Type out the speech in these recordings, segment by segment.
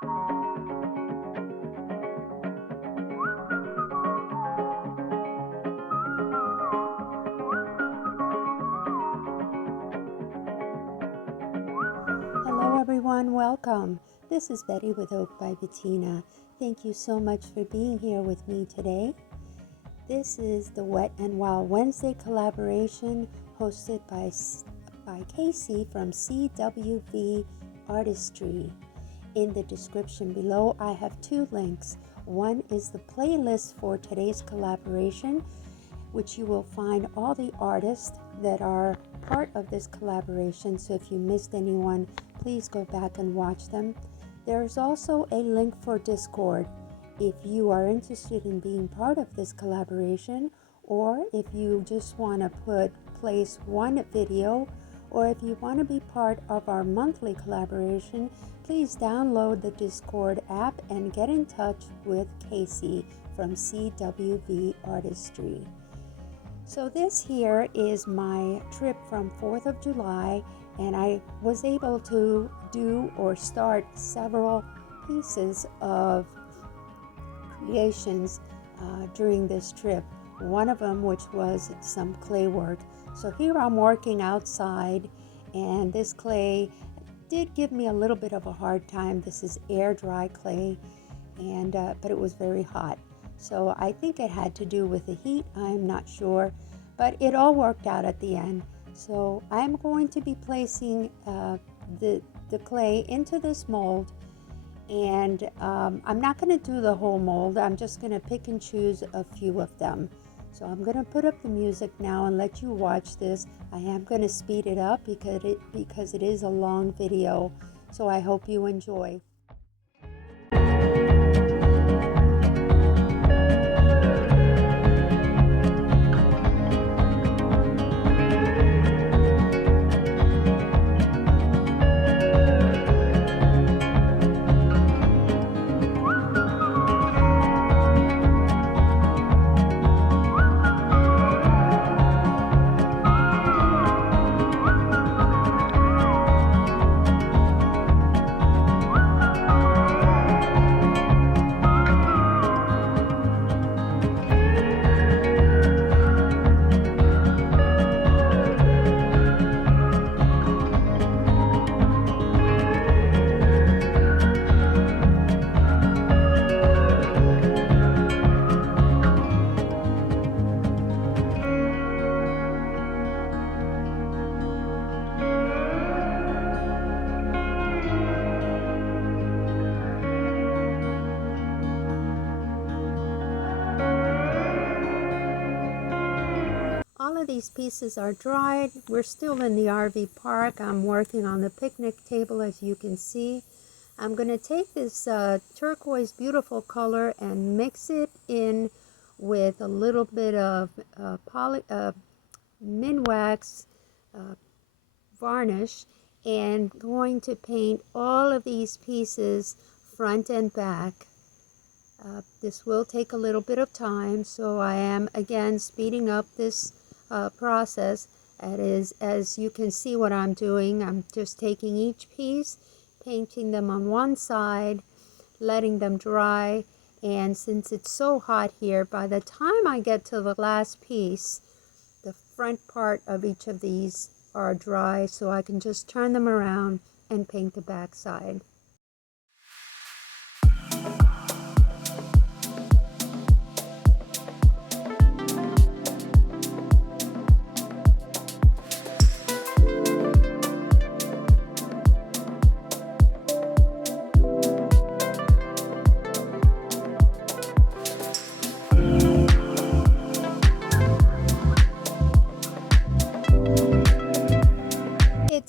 Hello everyone, welcome. This is Betty with Oak by Betina. Thank you so much for being here with me today. This is the Wet and Wild Wednesday collaboration hosted by Casey from CWV Artistry. In the description below, I have two links. One is the playlist for today's collaboration, which you will find all the artists that are part of this collaboration. So if you missed anyone, please go back and watch them. There's also a link for Discord if you are interested in being part of this collaboration, or if you just want to place one video, or if you want to be part of our monthly collaboration, please download the Discord app and get in touch with Casey from CWV Artistry. So this here is my trip from 4th of July, and I was able to do or start several pieces of creations during this trip. One of them, which was some clay work. So here I'm working outside, and this clay did give me a little bit of a hard time. This is air dry clay, and but it was very hot. So I think it had to do with the heat. I'm not sure, but it all worked out at the end. So I'm going to be placing the clay into this mold, and I'm not going to do the whole mold. I'm just going to pick and choose a few of them. So I'm going to put up the music now and let you watch this. I am going to speed it up because it is a long video. So I hope you enjoy. These pieces are dried. We're still in the RV park. I'm working on the picnic table, as you can see. I'm going to take this turquoise beautiful color and mix it in with a little bit of Minwax varnish, and going to paint all of these pieces front and back. This will take a little bit of time, so I am again speeding up this process. That is, as you can see what I'm doing, I'm just taking each piece, painting them on one side, letting them dry, and since it's so hot here, by the time I get to the last piece, the front part of each of these are dry, so I can just turn them around and paint the back side.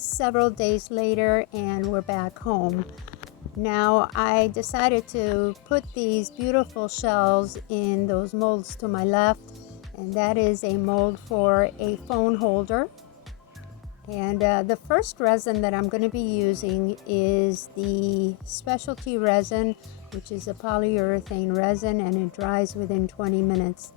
Several days later, and we're back home. Now I decided to put these beautiful shells in those molds to my left, and that is a mold for a phone holder. And the first resin that I'm going to be using is the specialty resin, which is a polyurethane resin, and it dries within 20 minutes.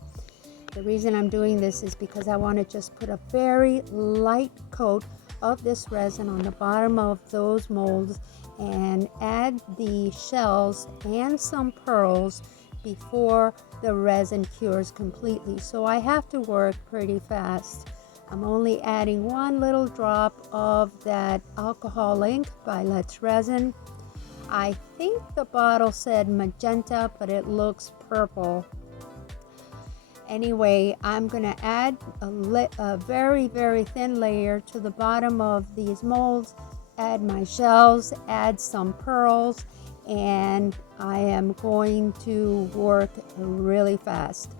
The reason I'm doing this is because I want to just put a very light coat of this resin on the bottom of those molds, and add the shells and some pearls before the resin cures completely. So I have to work pretty fast. I'm only adding one little drop of that alcohol ink by Let's Resin. I think the bottle said magenta, but it looks purple. Anyway, I'm going to add a very, very thin layer to the bottom of these molds, add my shells, add some pearls, and I am going to work really fast.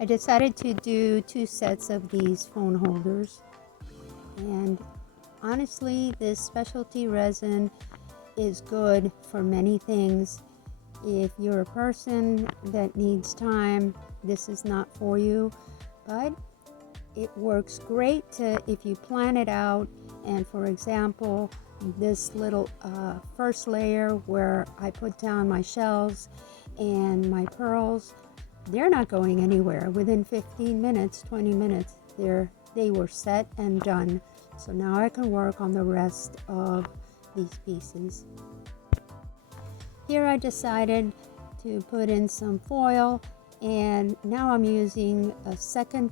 I decided to do 2 sets of these phone holders, and honestly this specialty resin is good for many things. If you're a person that needs time, this is not for you, but it works great if you plan it out. And for example, this little first layer where I put down my shells and my pearls, they're not going anywhere. Within 15 minutes, 20 minutes, they were set and done. So now I can work on the rest of these pieces. Here I decided to put in some foil, and now I'm using a second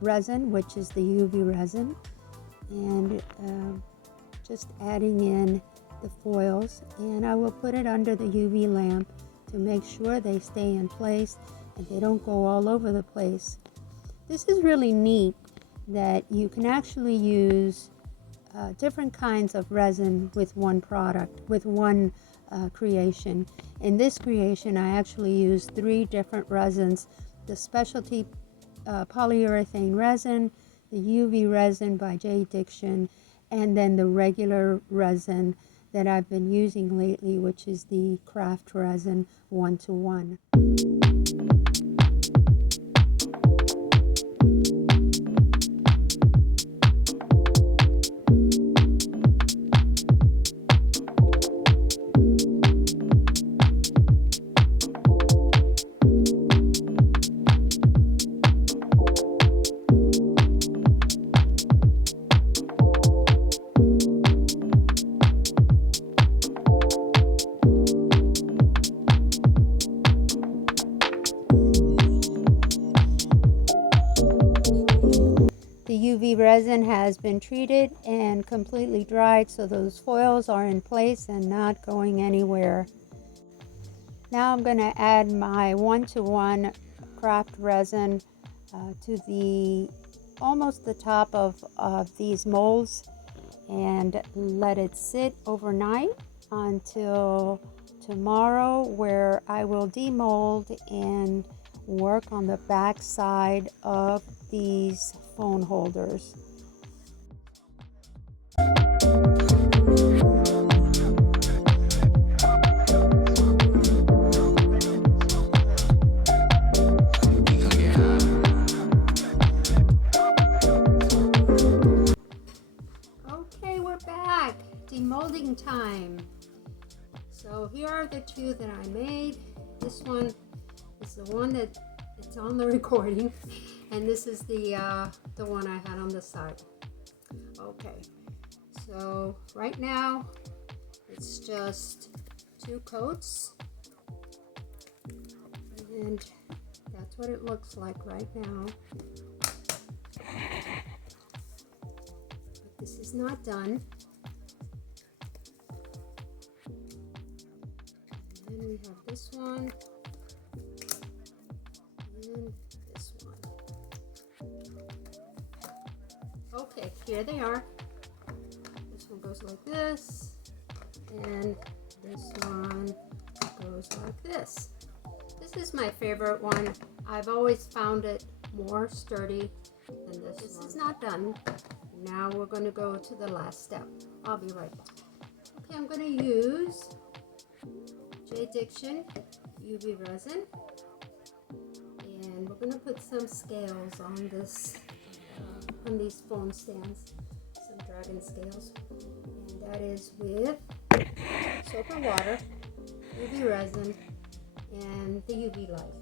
resin, which is the UV resin, and just adding in the foils, and I will put it under the UV lamp to make sure they stay in place and they don't go all over the place. This is really neat that you can actually use different kinds of resin with one product, with one creation. In this creation, I actually used 3 different resins: the specialty polyurethane resin, the UV resin by J. Diction, and then the regular resin that I've been using lately, which is the craft resin 1:1. The UV resin has been treated and completely dried, so those foils are in place and not going anywhere. Now I'm going to add my 1:1 craft resin to the almost the top of these molds and let it sit overnight until tomorrow, where I will demold and work on the back side of these phone holders. Okay, we're back. Demolding time. So here are the 2 that I made. This one is the one that it's on the recording, and this is the one I had on the side. Okay, so right now it's just 2 coats, and that's what it looks like right now. But this is not done. And then we have this one and this one. Okay, here they are. This goes like this, and this one goes like this. This is my favorite one. I've always found it more sturdy than this. This is not done. Now we're going to go to the last step. I'll be right back. Okay, I'm going to use J. Diction UV resin, and we're going to put some scales on this, on these foam stands, some dragon scales, and that is with soap and water, UV resin, and the UV light.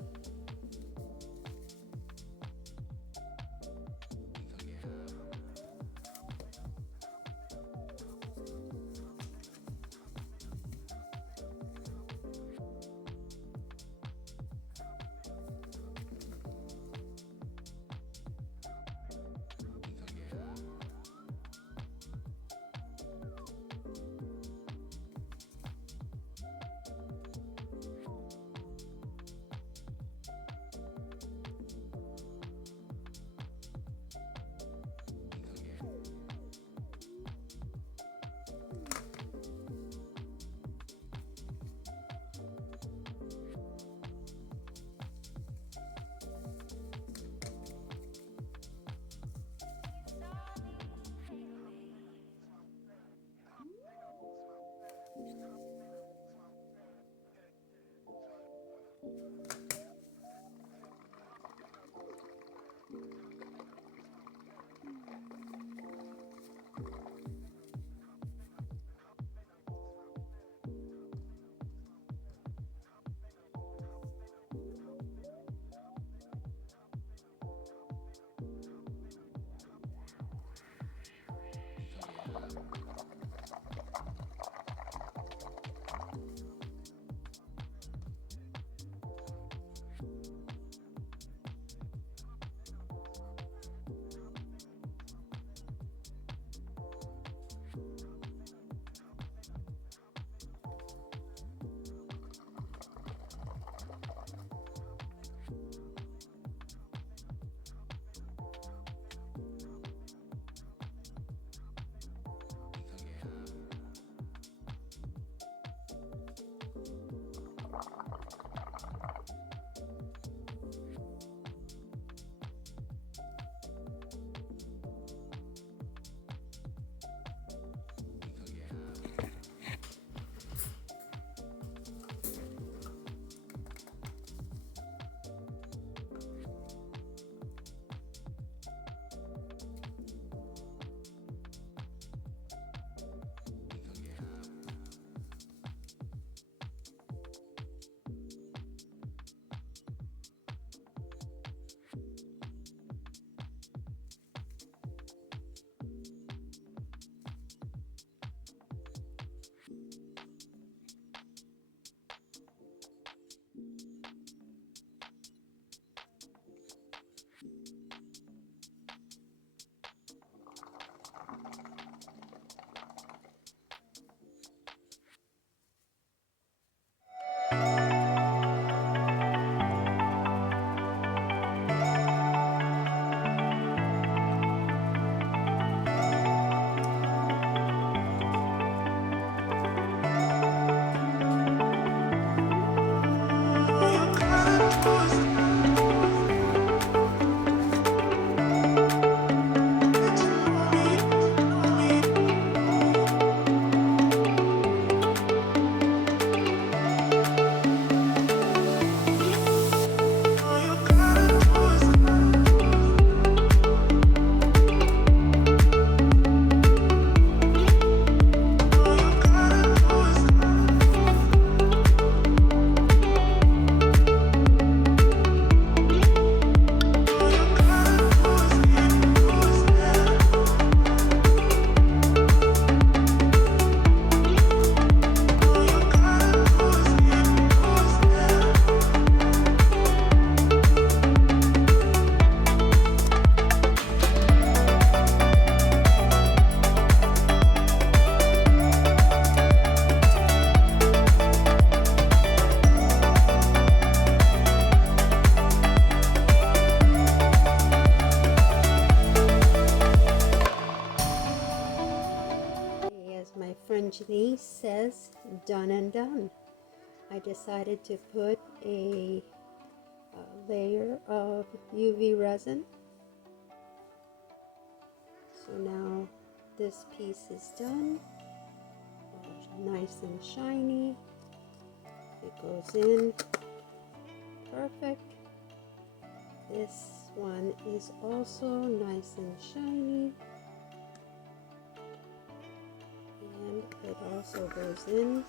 underneath says done and done. I decided to put a layer of UV resin. So now this piece is done, nice and shiny. It goes in perfect. This one is also nice and shiny, and it also goes in.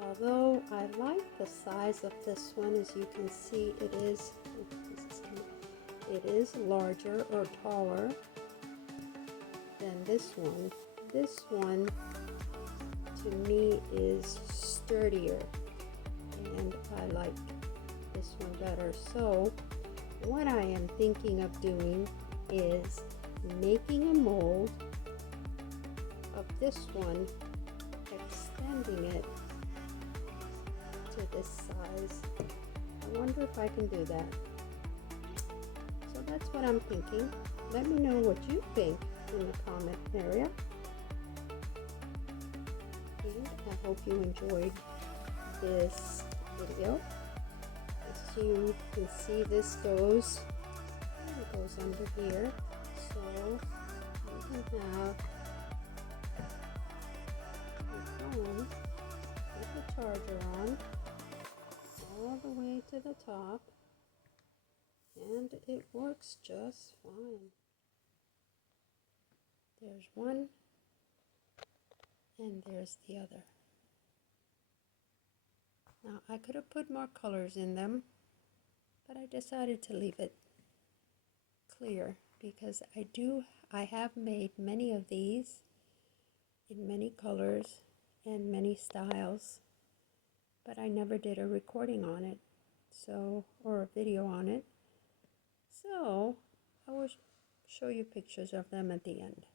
Although I like the size of this one, as you can see, it is larger or taller than this one. This one to me is sturdier, and I like this one better. So what I am thinking of doing is making a mold of this one, extending it to this size. I wonder if I can do that. So that's what I'm thinking. Let me know what you think in the comment area. And I hope you enjoyed this video. As you can see, this goes under here. So you can have your phone with the charger on all the way to the top, and it works just fine. There's one, and there's the other. Now I could have put more colors in them, but I decided to leave it clear because I have made many of these in many colors and many styles, but I never did a recording on it, or a video on it. So I will show you pictures of them at the end.